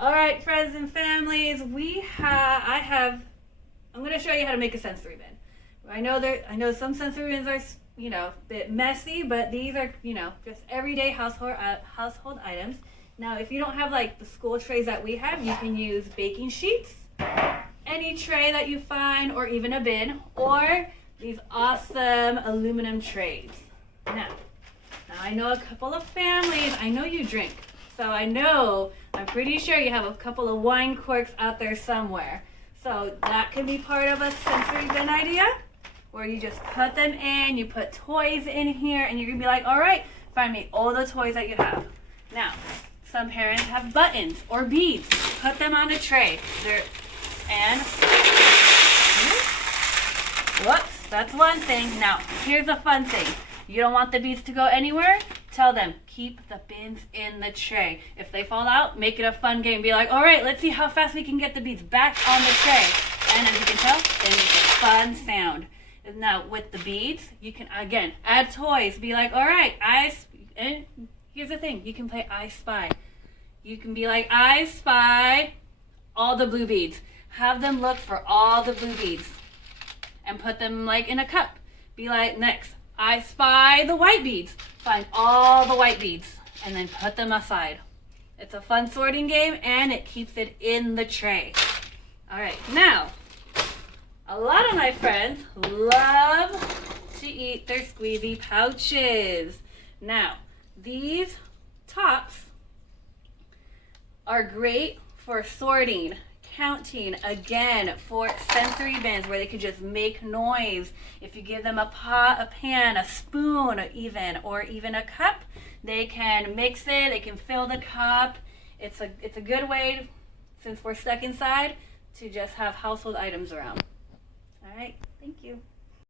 All right, friends and families, I'm going to show you how to make a sensory bin. I know some sensory bins are, a bit messy, but these are, just everyday household items. Now, if you don't have like the school trays that we have, you can use baking sheets, any tray that you find, or even a bin, or these awesome aluminum trays. Now I know a couple of families, I know you drink. So I'm pretty sure you have a couple of wine corks out there somewhere. So that could be part of a sensory bin idea, where you just put them in, you put toys in here, and you're gonna be like, all right, find me all the toys that you have. Now, some parents have buttons or beads. Put them on a tray. Whoops, that's one thing. Now, here's a fun thing. You don't want the beads to go anywhere? Tell them, keep the bins in the tray. If they fall out, make it a fun game. Be like, all right, let's see how fast we can get the beads back on the tray. And as you can tell, they make a fun sound. Now, with the beads, you can, again, add toys. Be like, all right, and here's the thing. You can play I Spy. You can be like, I spy all the blue beads. Have them look for all the blue beads and put them like in a cup. Be like, next, I spy the white beads. Find all the white beads and then put them aside. It's a fun sorting game and it keeps it in the tray. All right, now, a lot of my friends love to eat their squeezy pouches. Now, these tops are great for sorting, counting, again, for sensory bins where they could just make noise. If you give them a pot, a pan, a spoon even, or even a cup, they can mix it, they can fill the cup. It's a good way, since we're stuck inside, to just have household items around. All right, thank you.